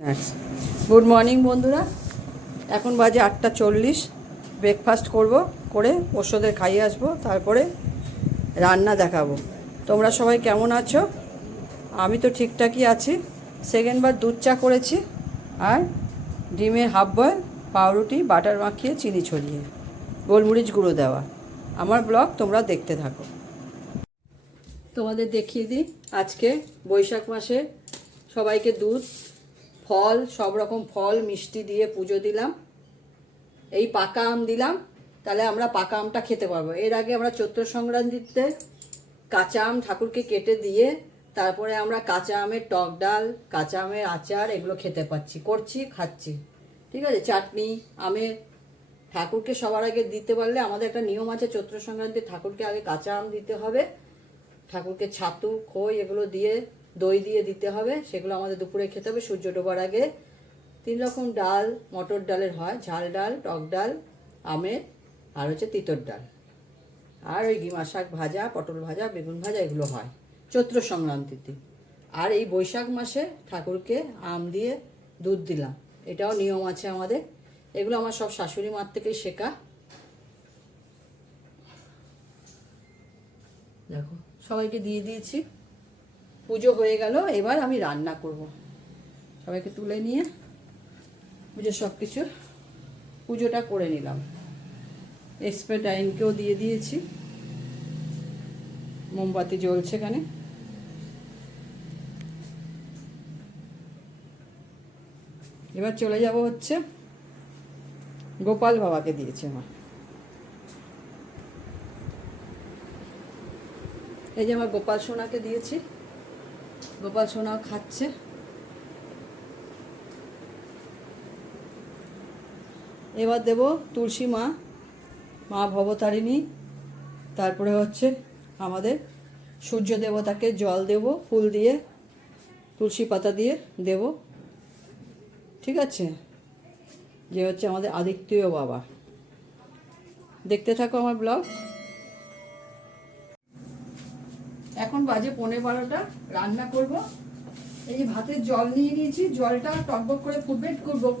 Good morning বন্ধুরা, এখন বাজে 8:40। ব্রেকফাস্ট করে ওষুধের খাইয়ে আসবো, তারপরে রান্না দেখাবো। তোমরা সবাই কেমন আছো? আমি তো ঠিকঠাকই আছি। সেকেন্ডবার দুধ চা করেছি আর ডিমের হাফ বয়েল, পাউরুটি, বাটার মাখিয়ে, চিনি ছড়িয়ে, গোলমরিচ গুঁড়ো দেওয়া। আমার ব্লগ তোমরা দেখতে থাকো। তোমাদের দেখিয়ে দিই, আজকে বৈশাখ মাসে সবাইকে দুধ, ফল, সব রকম ফল মিষ্টি দিয়ে পুজো দিলাম। এই পাকা আম দিলাম, তাহলে আমরা পাকা আমটা খেতে পারবো। এর আগে আমরা চৈত্র সংক্রান্তিতে কাঁচা আম ঠাকুরকে কেটে দিয়ে তারপরে আমরা কাঁচা আমের টক ডাল, কাঁচা আমের আচার এগুলো খেতে খাচ্ছি। ঠিক আছে, চাটনি আমের ঠাকুরকে সবার আগে দিতে পারলে, আমাদের একটা নিয়ম আছে, চৈত্র সংক্রান্তি ঠাকুরকে আগে কাঁচা আম দিতে হবে, ঠাকুরকে ছাতু, খই এগুলো দিয়ে, দই দিয়ে দিতে হবে। সেগুলো আমাদের দুপুরে খেতে হবে সূর্য ডোবার আগে। 3 রকম ডাল, মটর ডালের হয়, ঝাল ডাল, টক ডাল, আমের, আর হচ্ছে তিতর ডাল, আর ওই গিমা শাক ভাজা, পটল ভাজা, বেগুন ভাজা এগুলো হয় চৈত্র সংক্রান্তিতে। আর এই বৈশাখ মাসে ঠাকুরকে আম দিয়ে দুধ দিলাম, এটাও নিয়ম আছে আমাদের। এগুলো আমার সব শাশুড়ি মার থেকেই শেখা। দেখো, সবাইকে দিয়ে দিয়েছি, পুজো হয়ে গেল। এবার আমি রান্না করব। সবাইকে তুলে নিয়ে পুজো সব কিছু পুজোটা করে নিলাম। এক্সপ্রে টাইমকেও দিয়ে দিয়েছি, মোমবাতি জ্বলছে এখানে। এবার চলে যাব হচ্ছে গোপাল বাবাকে দিয়েছে আমার। এই যে আমার গোপাল সোনাকে দিয়েছি, গোপাল সোনাও খাচ্ছে। এবার দেব তুলসী মা, মা ভবতারিণী, তারপরে হচ্ছে আমাদের সূর্য দেবতাকে জল দেব, ফুল দিয়ে, তুলসী পাতা দিয়ে দেব। ঠিক আছে, যে হচ্ছে আমাদের আদিত্য বাবা। দেখতে থাকো আমার ব্লগ। এখন বাজে 11:15, রান্না করব। এই যে ভাতের জল নিয়ে নিয়েছি, জলটা টকবক করে ফুটবে।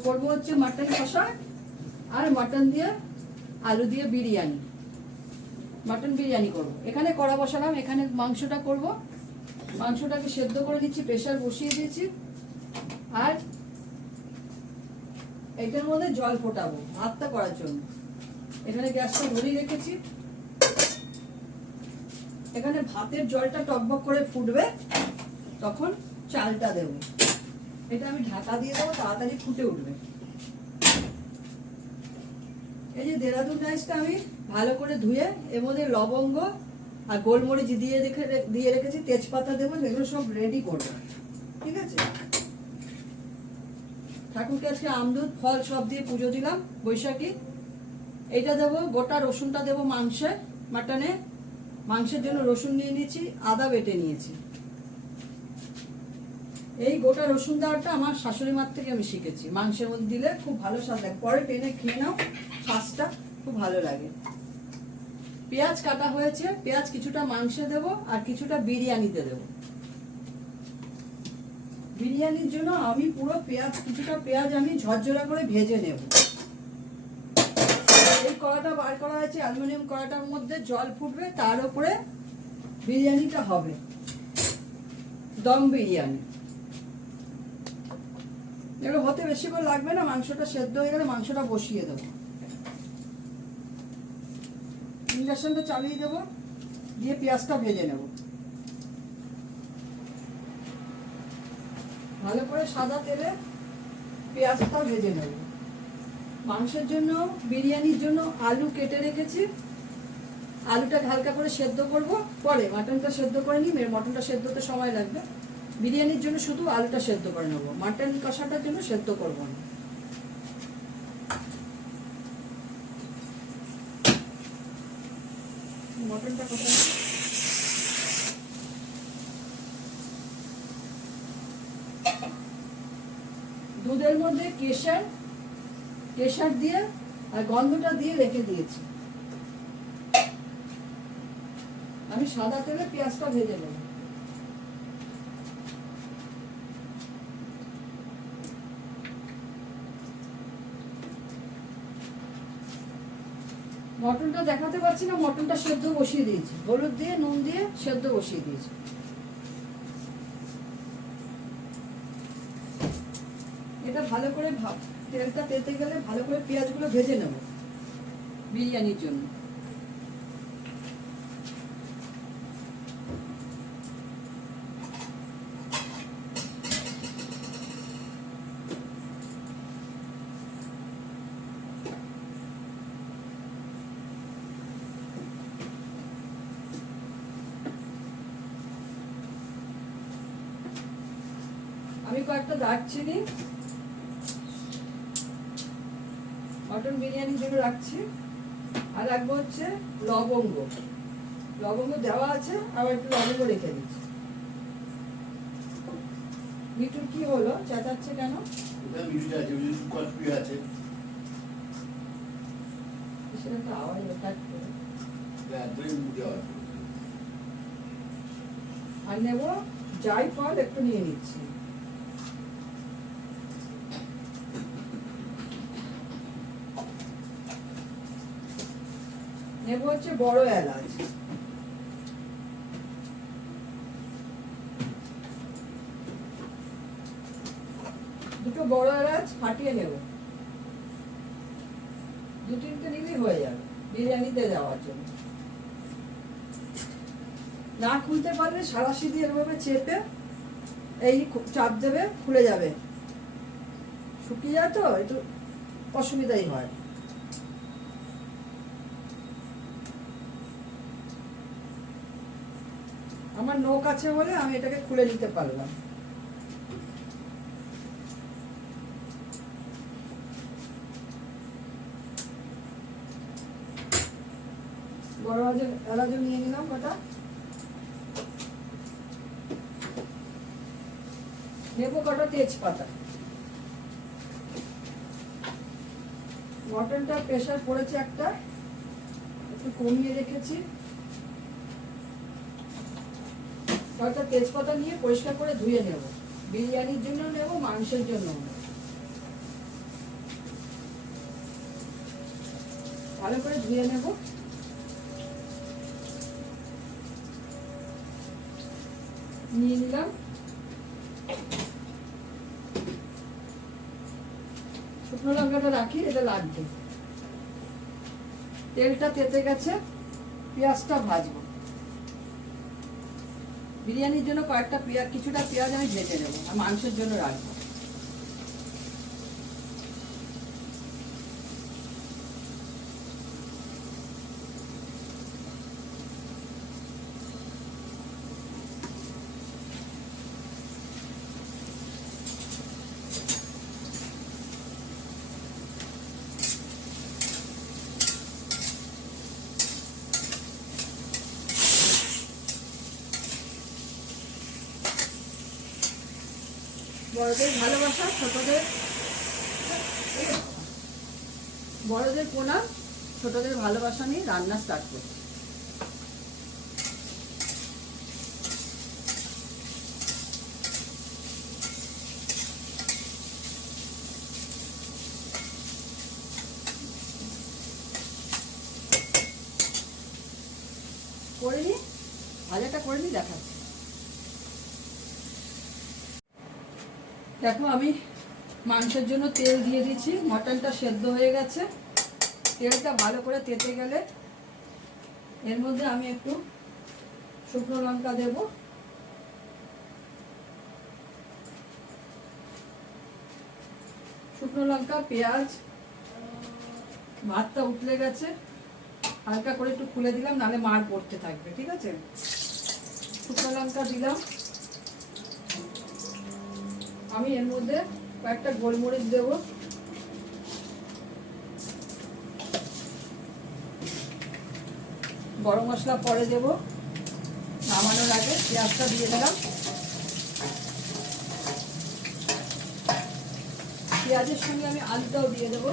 করবো হচ্ছে মাটন কষা আর মাটন দিয়ে আলু দিয়ে বিরিয়ানি, মাটন বিরিয়ানি করবো। এখানে কড়া বসালাম, এখানে মাংসটা করব। মাংসটাকে সেদ্ধ করে দিচ্ছি, প্রেশার বসিয়ে দিয়েছি। আর এটার মধ্যে জল ফোটাবো ভাতটা করার জন্য। এখানে গ্যাসটা ধরিয়ে রেখেছি। এখানে ভাতের জলটা টকবক করে ফুটবে, তখন চালটা দেবো। এটা আমি ঢাকা দিয়ে দেবো, তাড়াতাড়ি ফুটে উঠবে। এই যে দেরাদুন রাইসটা আমি ভালো করে ধুয়ে এর মধ্যে লবঙ্গ আর গোলমরিচ দিয়ে রেখেছি, তেজপাতা দেবো, সেগুলো সব রেডি করবো। ঠিক আছে, ঠাকুরকে আজকে আমদুধ, ফল সব দিয়ে পুজো দিলাম বৈশাখী। এইটা দেবো, গোটা রসুনটা দেবো মাটনে। মাংসের জন্য রসুন নিয়ে নিয়েছি, আদা বেটে নিয়েছি। এই গোটা রসুন দেওয়াটা আমার শাশুড়ি মার থেকে আমি শিখেছি। মাংসের মধ্যে দিলে খুব ভালো স্বাদ লাগে, পরে টেনে খেয়ে নাও, শ্বাসটা খুব ভালো লাগে। পেঁয়াজ কাটা হয়েছে, পেঁয়াজ কিছুটা মাংসে দেব আর কিছুটা বিরিয়ানিতে দেব। বিরিয়ানির জন্য আমি পুরো কিছুটা পেঁয়াজ আমি ঝরঝরা করে ভেজে নেব। এই কড়াটা বার করা হয়েছে, অ্যালুমিনিয়াম কড়াটার মধ্যে জল ফুটবে, তার উপরে বিরিয়ানিটা হবে, দম বিরিয়ানি। এগুলো হতে বেশিক্ষণ লাগবে না, মাংসটা সেদ্ধ হয়ে গেলে মাংসটা বসিয়ে দেবো। ইন্ডাকশনটা চালিয়ে দেবো, দিয়ে পেঁয়াজটা ভেজে নেব ভালো করে, সাদা তেলে পেঁয়াজটা ভেজে নেব। মাংসের জন্য, বিরিয়ানির জন্য আলু কেটে রেখেছি, আলুটা হালকা করে সেদ্ধ করব, পরে মাটনটা সেদ্ধ করে নিই। মটনটা সেদ্ধতে সময় লাগবে। বিরিয়ানির জন্য শুধু আলুটা সেদ্ধ করে নেব, মাটন কষাটার জন্য সেদ্ধ করব না। মটনটা কষা, দুধের মধ্যে কেশর দিয়ে আর গন্ধটা দিয়ে রেখে দিয়েছি। আমি সাদা তেলে পেঁয়াজটা ভেজে নেব। মটনটা দেখাতে পারছি না, মটনটা সেদ্ধ বসিয়ে দিয়েছি, হলুদ দিয়ে নুন দিয়ে সেদ্ধ বসিয়ে দিয়েছি। এটা ভালো করে তেলটা তেতে গেলে ভালো করে পেঁয়াজগুলো ভেজে নেব বিরিয়ানির জন্য। আমি কয়েকটা দারচিনি মটন বিরিয়ানির জন্য রাখছি, আর রাখবো হচ্ছে লবঙ্গ। লবঙ্গ দেওয়া আছে, আবার একটু লবঙ্গ রেখে দিচ্ছি। মিঠুর কি হলো, চেঁচাচ্ছে কেন? আর নেবো জায়ফল একটু নিয়ে নিচ্ছি। নেবো হচ্ছে বড় এলাচ, দুটো বড় এলাচ ফাটিয়ে নেব, 2-3টে নিলেই হয়ে যাবে বিরিয়ানিতে দেওয়ার জন্য। না খুলতে পারলে সারাশি দিয়ে এভাবে চেপে এই চাপ দেবে, খুলে যাবে। শুকিয়ে যায় তো একটু অসুবিধাই হয়। আমার নখ আছে বলে আমি এটাকে খুলে নিতে পারলাম। বড় এলাচ নিয়ে নিলাম কটা। নেবো কটা তেজপাতা। মটনটা প্রেসার পড়েছে একটা, একটু কমিয়ে রেখেছি। কয়েকটা তেজপাতা নিয়ে পরিষ্কার করে ধুয়ে নেব, বিরিয়ানির জন্য নেব, মাংসের জন্য ভালো করে ধুয়ে নেব। নিয়ে নিলাম। শুকনো লঙ্কাটা রাখি, এটা লাগবে। তেলটা তেতে গেছে, পেঁয়াজটা ভাজবো। বিরিয়ানির জন্য কয়েকটা পেঁয়াজ, কিছুটা পেঁয়াজ আমি ভেজে নেবো, আর মাংসের জন্য রাখবো। বড়দের ভালোবাসা, বড়দের প্রণাম, ছোটদের ভালোবাসা নিয়ে রান্না স্টার্ট করছি। করে নি, ভাজাটা করে নি, দেখাচ্ছি। দেখো আমি মাংসের জন্য তেল দিয়ে দিচ্ছি, মটনটা সেদ্ধ হয়ে গেছে। তেলটা ভালো করে তেতে গেলে এর মধ্যে আমি একটু শুকনো লঙ্কা দেব, শুকনো লঙ্কা, পেঁয়াজ। ভাতটা উঠলে গেছে, হালকা করে একটু খুলে দিলাম, নাহলে মার পড়তে থাকবে। ঠিক আছে, শুকনো লঙ্কা দিলাম। আমি এর মধ্যে কয়েকটা গোলমরিচ দেব, গরম মশলা পরে দেব, নামানোর আগে পেঁয়াজটা দিয়ে দিলাম। পেঁয়াজের সঙ্গে আমি আলুটাও দিয়ে দেব,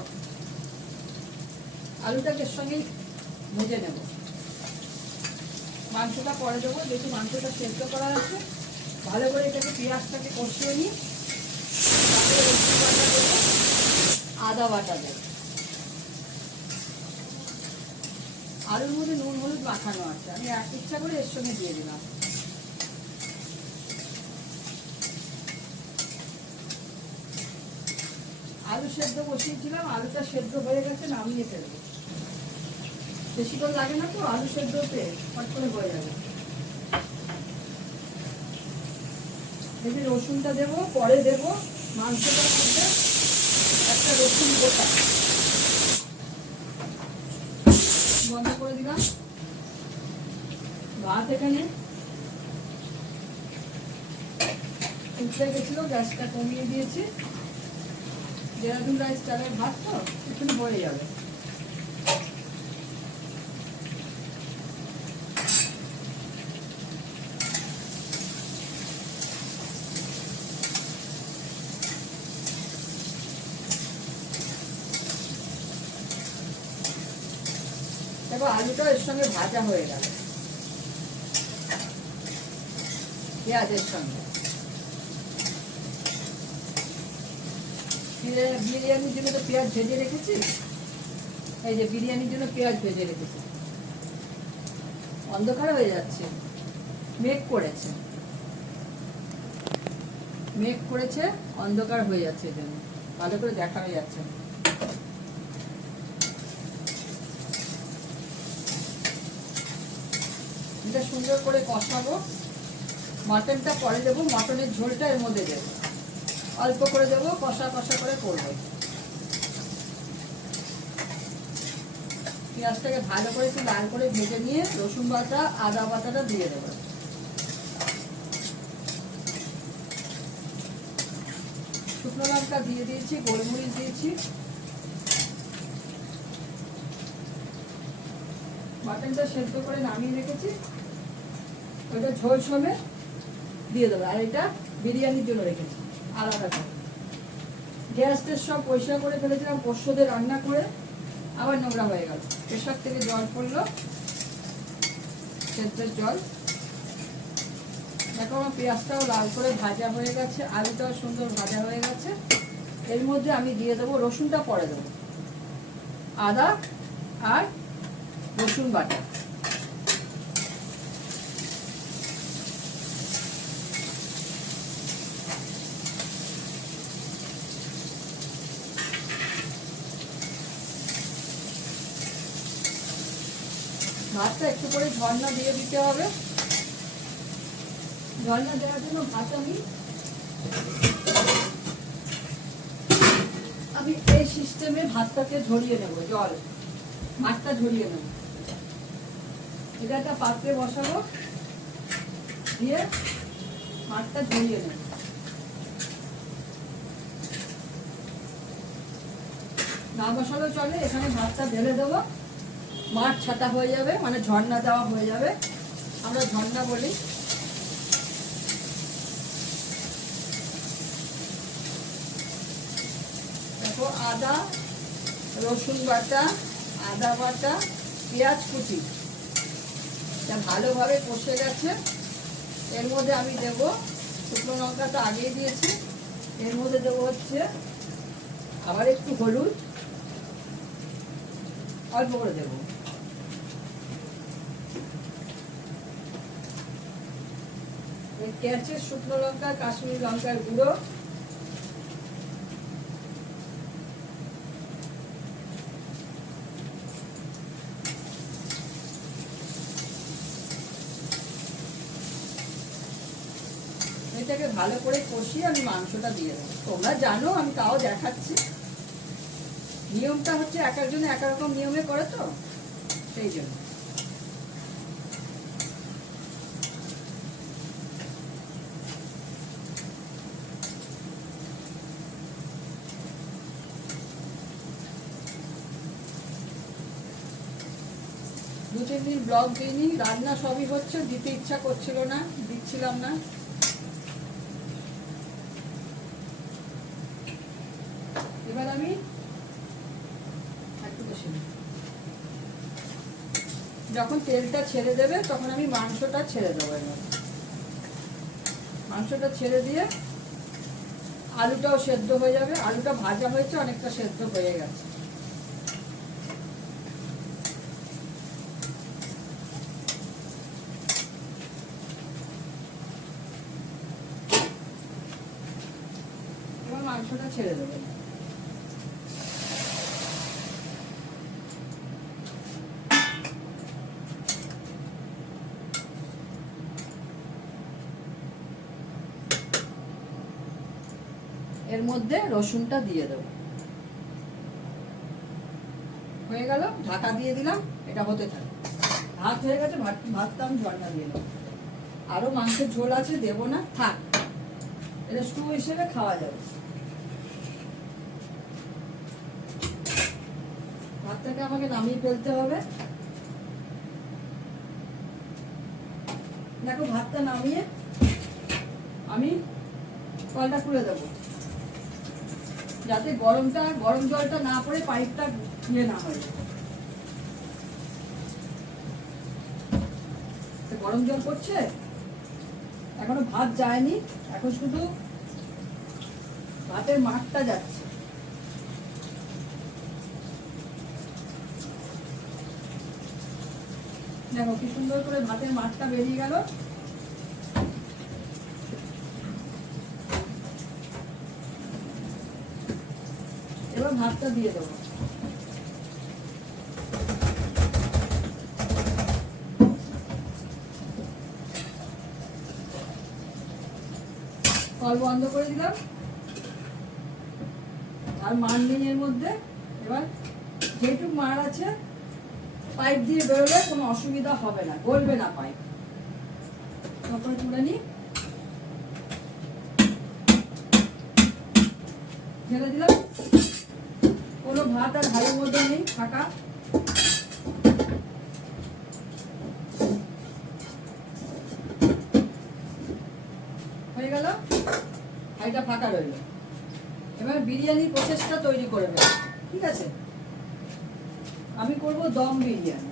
আলুটাকে এর সঙ্গেই ভেজে নেব। মাংসটা পরে দেবো, যেহেতু মাংসটা সেদ্ধ করা আছে। ভালো করে এটাকে পেঁয়াজটাকে কষিয়ে নিই, আদা বাটা দেব। আলুর মধ্যে নুন হলুদ মাখানো আছে, আমি এক ইচ্ছা করে এর সঙ্গে দিয়ে দিলাম। আলু সেদ্ধ বসিয়েছিলাম, আলুটা সেদ্ধ হয়ে গেছে, নামিয়ে ফেলবো। বেশিক্ষণ লাগে না তো আলু সেদ্ধতে, ফট করে হয়ে যাবে। দেখি রসুনটা দেবো, পরে দেবো মাংসটার মধ্যে একটা রসুন গোটা। বন্ধ করে দিলাম। ভাত এখানে উঠতে গেছিল, গ্যাসটা কমিয়ে দিয়েছি। দেরাদুন রাইস চালের ভাত তো একটু হয়ে যাবে। দেখো আলুটা এর সঙ্গে ভাজা হয়ে গেল পেঁয়াজের সঙ্গে। বিরিয়ানির জন্য তো পেঁয়াজ ভেজে রেখেছি, এই যে বিরিয়ানির জন্য পেঁয়াজ ভেজে রেখেছি। অন্ধকার হয়ে যাচ্ছে, মেঘ করেছে, মেঘ করেছে, অন্ধকার হয়ে যাচ্ছে, এই জন্য ভালো করে দেখা হয়ে যাচ্ছে। এটা সুন্দর করে কষাবো। মাটনটা পরে দেবো, মাটনের ঝোলটা এর মধ্যে দেবো, অল্প করে দেবো, কষা কষা করে করবো। পেঁয়াজটাকে ভালো করে একটু লাল করে ভেজে নিয়ে রসুন বাটা আদা বাটাটা দিয়ে দেবো। শুকনো লঙ্কা দিয়ে দিয়েছি, গোলমরিচ দিয়েছি। মাটনটা সেদ্ধ করে নামিয়ে রেখেছি, ওইটা ঝোল সমেত দিয়ে দেবো। আর এটা বিরিয়ানির জন্য রেখেছি আলাদা করে। গ্যাসটা সব পরিষ্কার করে ফেলেছিলাম পোষ্যদের রান্না করে, আবার নোংরা হয়ে গেল। প্রেশার থেকে জল পড়লো, সেদ্ধের জল। দেখো আমার পেঁয়াজটাও লাল করে ভাজা হয়ে গেছে, আলুটাও সুন্দর ভাজা হয়ে গেছে। এর মধ্যে আমি দিয়ে দেবো, রসুনটা পরে দেবো, আদা আর রসুন বাটা। ভাতটা একটু করে ঝর্ণা দিয়ে দিতে হবে। ঝর্ণা দেওয়ার জন্য ভাত আমি এই সিস্টেমে ভাতটাকে ঝরিয়ে নেব, জল ভাতটা ঝরিয়ে নেব। এটা একটা পাত্রে বসাবো, দিয়ে ভাতটা ঝরিয়ে নেব। না বসালেও চলে, এখানে ভাতটা ঢেলে দেবো, মাঠ ছাটা হয়ে যাবে, মানে ঝর্ণা দেওয়া হয়ে যাবে, আমরা ঝর্ণা বলি। দেখো আদা রসুন বাটা, আদা বাটা, পেঁয়াজ কুচি ভালোভাবে কষে গেছে। এর মধ্যে আমি দেব শুকনো লঙ্কাটা আগেই দিয়েছি, এর মধ্যে দেবো হচ্ছে আবার একটু হলুদ, অল্প করে দেবো। কেচের শুকনো লঙ্কা, কাশ্মীরি লঙ্কার গুঁড়ো, এটাকে ভালো করে কষিয়ে আমি মাংসটা দিয়ে দেবো। তোমরা জানো, আমি তাও দেখাচ্ছি। নিয়মটা হচ্ছে এক একজন এক রকম নিয়মে করে তো, সেই জন্য। দু তিন দিন ব্লগ দিইনি, রান্না সবই হচ্ছে, দিতে ইচ্ছা করছিল না, দিচ্ছিলাম না। এবার আমি একটু বেশি, যখন তেলটা ছেড়ে দেবে তখন আমি মাংসটা ছেড়ে দেবো। এবার মাংসটা ছেড়ে দিয়ে আলুটাও সেদ্ধ হয়ে যাবে। আলুটা ভাজা হয়েছে, অনেকটা সেদ্ধ হয়ে গেছে। মাংসটা ছেড়ে দেবে। এর মধ্যে রসুনটা দিয়ে দেবো। হয়ে গেল, ঢাকা দিয়ে দিলাম, এটা হতে থাকে। ভাত হয়ে গেছে, ভাতটা আমি জলটা দিয়ে দেবো। আরো মাংসের ঝোল আছে, দেবো না, থাক, এটা স্টু হিসেবে খাওয়া যাবে। ভাতটাকে আমাকে নামিয়ে ফেলতে হবে। দেখো ভাতটা নামিয়ে আমি কলটা খুলে দেবো, যাতে গরম জলটা না পড়ে পাইপটা খুলে না হয়। গরম জল পড়ছে, এখনো ভাত যায়নি, এখন শুধু ভাতের মাঠটা যাচ্ছে। দেখো কি সুন্দর করে ভাতের মাঠটা বেরিয়ে গেল। এবার ভাতটা দিয়ে দেবো। কল বন্ধ করে দিলাম, আর মার নেই এর মধ্যে। এবার যেটুকু মার আছে পাইপ দিয়ে বেরোলে কোনো অসুবিধা হবে না, গলবে না পাইপ। তারপরে তুলে নিই, ঢেলে দিলাম। কোনো ভাত আর হাড়ির মধ্যে নেই, ফাঁকা। হয়ে গেল, হাঁড়িটা ফাঁকা রইল। এবার বিরিয়ানির প্রসেসটা তৈরি করে দেব, ঠিক আছে? আমি করব দম বিরিয়ানি।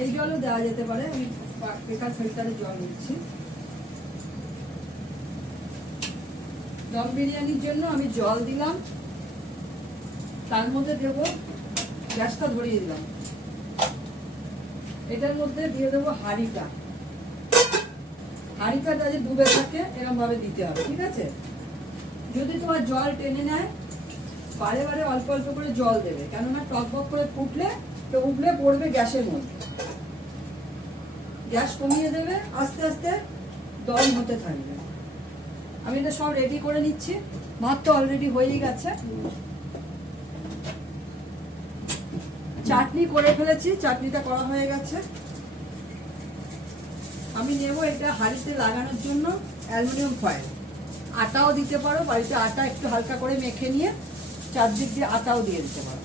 এই জলও দেওয়া যেতে পারে, আমি প্রেসার ফিল্টারে জল নিচ্ছি। দম বিরিয়ানির জন্য আমি জল দিলাম, তার মধ্যে দেব, গ্যাসটা ধরিয়ে দিলাম, এটার মধ্যে দিয়ে দেবো হাঁড়িটা। হাঁড়িটা যাতে ডুবে থাকে এরকম ভাবে দিতে হবে, ঠিক আছে? যদি তোমার জল টেনে নেয়, বারে বারে অল্প অল্প করে জল দেবে, কেননা টকবক করে ফুটলে তো উঠলে পড়বে গ্যাসের মধ্যে। গ্যাস কমিয়ে দেবে, আস্তে আস্তে দম হতে থাকবে। আমি এটা সব রেডি করে নিচ্ছি। ভাত তো অলরেডি হয়েই গেছে। চাটনি করে ফেলেছি, চাটনিটা করা হয়ে গেছে। আমি নেব এটা হাঁড়িতে লাগানোর জন্য অ্যালুমিনিয়াম ফয়েল। আটাও দিতে পারো, বাড়িতে আটা একটু হালকা করে মেখে নিয়ে চারদিক দিয়ে আটাও দিয়ে দিতে পারো।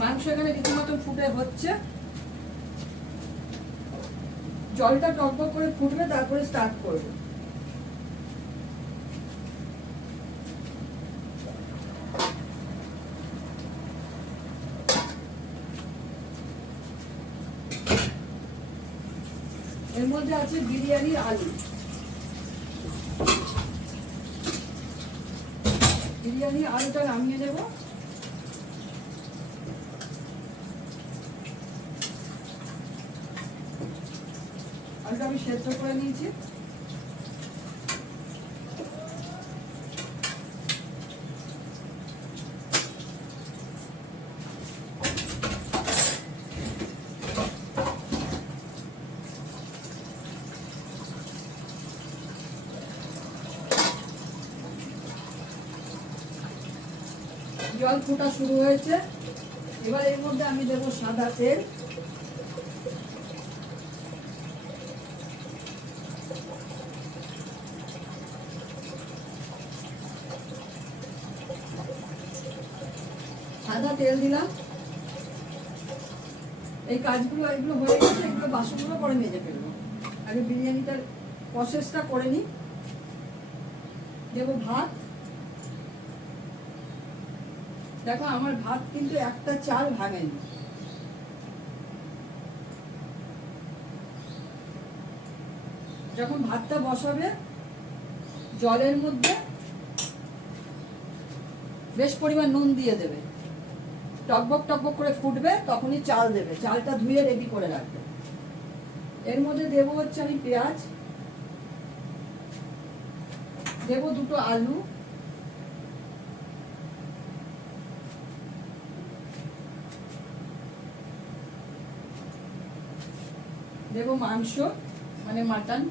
মাংস এখানে রীতিমতো ফুটে হচ্ছে, জলটা টকবক করে ফুটবে, তারপরে স্টার্ট করবে। এর মধ্যে আছে বিরিয়ানির আলু। বিরিয়ানির আলুটা নামিয়ে নেব। আলুটা আমি সেদ্ধ করে নিয়েছি। জল ফোটা শুরু হয়েছে, এবার এর মধ্যে আমি দেবো সাদা তেল। সাদা তেল দিলাম। এই কাজগুলো এগুলো হয়ে গেছে, এগুলো বাসনগুলো পরে মেজে ফেলবো। আগে বিরিয়ানিটার প্রসেসটা করে নিই। দেবো ভাত। দেখো আমার ভাত কিন্তু একটা চাল ভাঙেনি। যখন ভাতটা বসাবে জলের মধ্যে বেশ পরিমাণ নুন দিয়ে দেবে, টকবক টকবক করে ফুটবে, তখনই চাল দেবে, চালটা ধুয়ে রেডি করে রাখবে। এর মধ্যে দেবো হচ্ছে আমি পেঁয়াজ, দেবো 2টো আলু, দেবো মাংস মানে মাটন,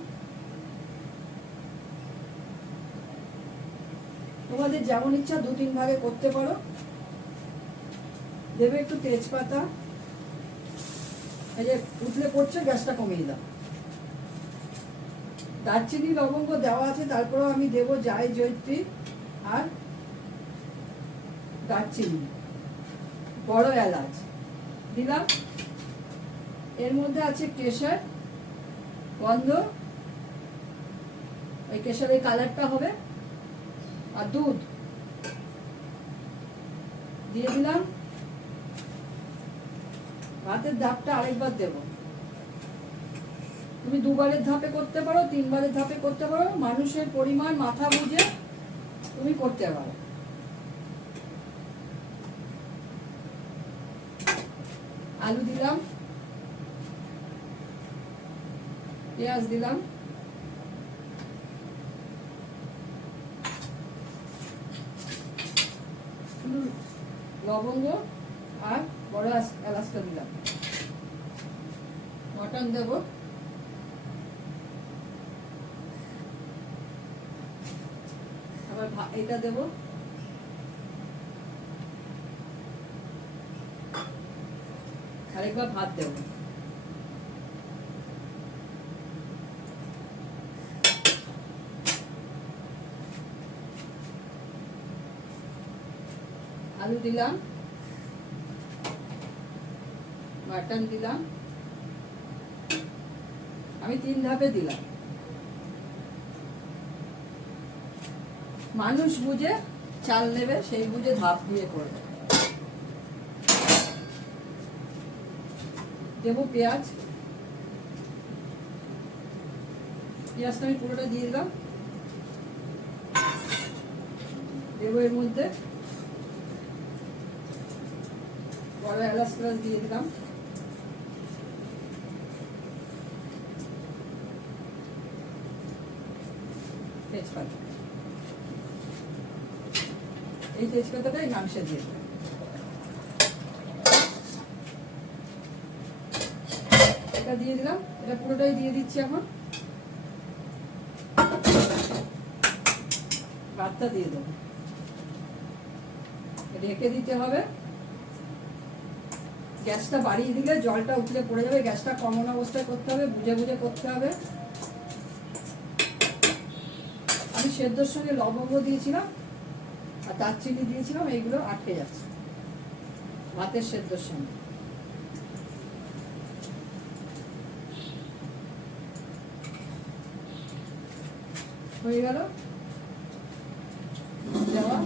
তোমাদের যেমন ইচ্ছা 2-3 ভাগে করতে পারো। দেবে একটু তেজপাতা, এই যে উঠলে পড়ছে, গ্যাসটা কমিয়ে দাও। দারচিনি লবঙ্গ দেওয়া আছে, তারপরেও আমি দেবো জাই জয়িত্রী আর দারচিনি, বড় এলাচ দিলাম। এর মধ্যে আছে কেশর গন্ধ, ওই কেশরের কালারটা হবে, আর দুধ দিয়ে দিলাম। ভাতের ধাপটা আরেকবার দেব, তুমি 2বারের ধাপে করতে পারো, 3বারের ধাপে করতে পারো, মানুষের পরিমাণ মাথা বুঝে তুমি করতে পারো। আলু দিলাম, পেঁয়াজ দিলাম, লবঙ্গ আর বড় এলাচটা দিলাম। মটন দেবো, আবার এটা দেবো, আরেকবার ভাত দেবো। আলু দিলাম, মাটন দিলাম, আমি 3 ধাপে দিলাম। মানুষ বুঝে চাল নেবে, সেই বুঝে ধাপ দিয়ে করবে। দেবো পেঁয়াজ, পেঁয়াজটা আমি পুরোটা দিয়ে দিলাম। দেবো এর মধ্যে বড় এলাচ দিয়ে দিলাম, তেজপাতা, এই তেজপাতাটাই মাংসে দিয়ে দিলাম। এটা দিয়ে দিলাম, এটা পুরোটাই দিয়ে দিচ্ছি। এখন ভাতটা দিয়ে দেবো, ঢেকে দিতে হবে। গ্যাসটা বাড়িয়ে দিলে জলটা উঠলে পড়ে যাবে, গ্যাসটা কমন অবস্থায় করতে হবে, বুঝে বুঝে করতে হবে। আমি সেদ্ধর সঙ্গে লবঙ্গ দিয়েছিলাম আর দারচিনি দিয়েছিলাম, এইগুলো আটকে যাচ্ছে ভাতের সেদ্ধর সঙ্গে। হয়ে গেল দেওয়া।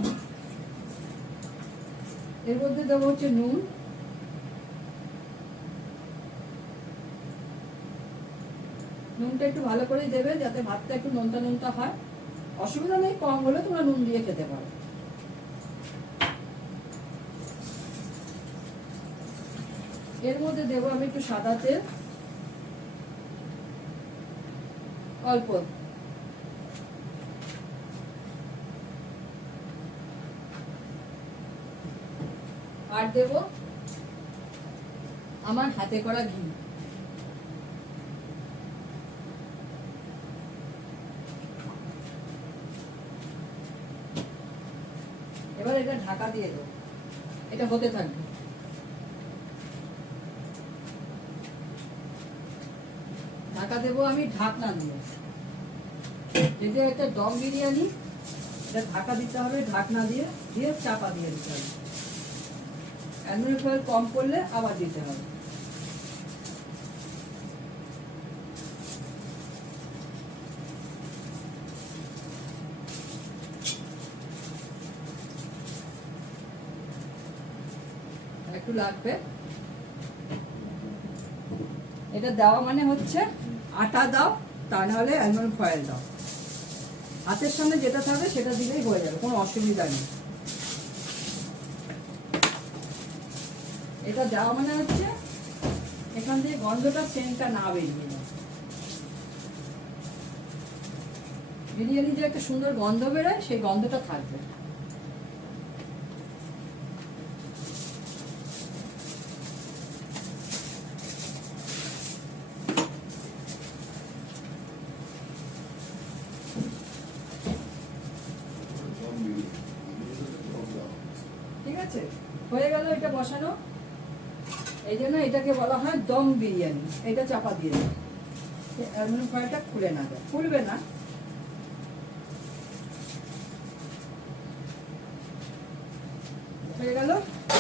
এর মধ্যে দেবো হচ্ছে নুন, নুনটা একটু ভালো করে দেবে যাতে ভাতটা একটু নোনতা নোনতা হয়। অসুবিধা নেই, কম হলে তোমরা নুন দিয়ে খেতে পারো। এর মধ্যে দেবো আমি একটু সাদা তেল, অল্প, আর দেবো আমার হাতে করা ঘি। এবার এটা ঢাকা দিয়ে দেবো, এটা হতে থাকবে। ঢাকা দেবো আমি ঢাকনা দিয়ে, যদি একটা দম বিরিয়ানি, এটা ঢাকা দিতে হবে, ঢাকনা দিয়ে দিয়ে চাপা দিয়ে দিতে হবে। অ্যালুমিনিয়াম ফয়েল কম করলে আবার দিতে হবে। একটু লাগবে। এটা দেওয়া মানে হচ্ছে আটা দাও তা নাহলে অ্যালুমিনিয়াম ফয়েল দাও। হাতের সামনে যেটা থাকবে সেটা দিলেই হয়ে যাবে, কোনো অসুবিধা নেই। এটা দেওয়া মানে হচ্ছে এখান দিয়ে গন্ধটা সেন্টটা না বেরিয়ে যায়। বিরিয়ানি যে একটা সুন্দর গন্ধ বেরোয় সেই গন্ধটা থাকবে। ঠিক আছে, হয়ে গেল এটা বসানো। এই জন্য এটাকে বলা হয় দম বিরিয়ানি। এটা চাপা দিয়ে দেয়, অ্যালুমিনিয়াম ফয়েলটা খুলে না যায়, খুলবে না। হয়ে গেল।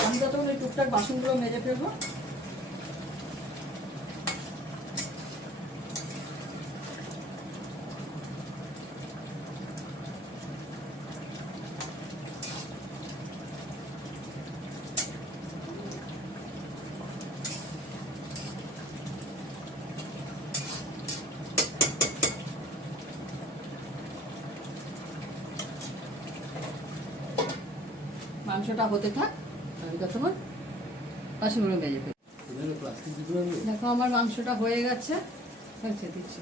আমি যতক্ষণ এই টুকটাক বাসনগুলো মেজে ফেলবো। মাংসটা হতে থাক, আমি ততক্ষণ বাসনগুলো মেজে ফেলি। দেখো আমার মাংসটা হয়ে গেছে। দিচ্ছি,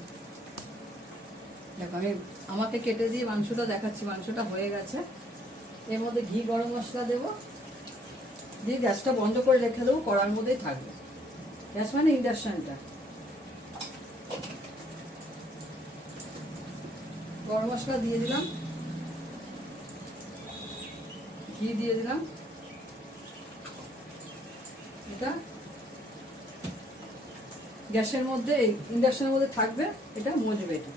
দেখো আমি আমাকে কেটে দিয়ে মাংসটা দেখাচ্ছি। মাংসটা হয়ে গেছে। এর মধ্যে ঘি গরম মশলা দেবো, দিয়ে গ্যাসটা বন্ধ করে রেখে দেবো, কড়ার মধ্যেই থাকবে। গ্যাস মানে ইন্ডাকশনটা। গরম মশলা দিয়ে দিলাম, ঘি দিয়ে দিলাম। এটা গ্যাসের মধ্যে, ইন্ডাকশনের মধ্যে থাকবে, এটা মজবে। এটা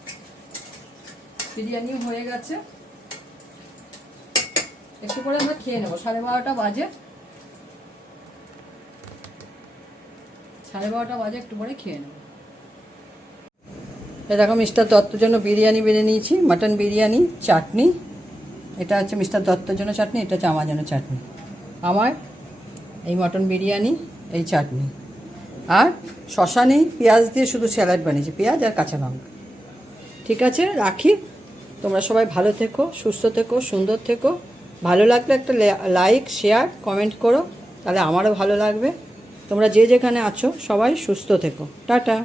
বিরিয়ানিও হয়ে গেছে। একটু করে আমরা খেয়ে নেবো। 12:30 বাজে, 12:30 বাজে, একটু পরে খেয়ে নেবো। দেখো মিস্টার দত্তর জন্য বিরিয়ানি বেড়ে নিয়েছি, মাটন বিরিয়ানি, চাটনি। এটা হচ্ছে মিস্টার দত্তর জন্য চাটনি, এটা হচ্ছে আমার জন্য চাটনি। আমার এই মটন বিরিয়ানি, এই চাটনি, আর শশা নেই, পেঁয়াজ দিয়ে শুধু স্যালাড বানিয়েছি, পেঁয়াজ আর কাঁচা লঙ্কা। ঠিক আছে, রাখি। তোমরা সবাই ভালো থেকো, সুস্থ থেকো, সুন্দর থেকো। ভালো লাগলে একটা লাইক, শেয়ার, কমেন্ট করো, তাহলে আমারও ভালো লাগবে। তোমরা যে যেখানে আছো সবাই সুস্থ থেকো। টাটা।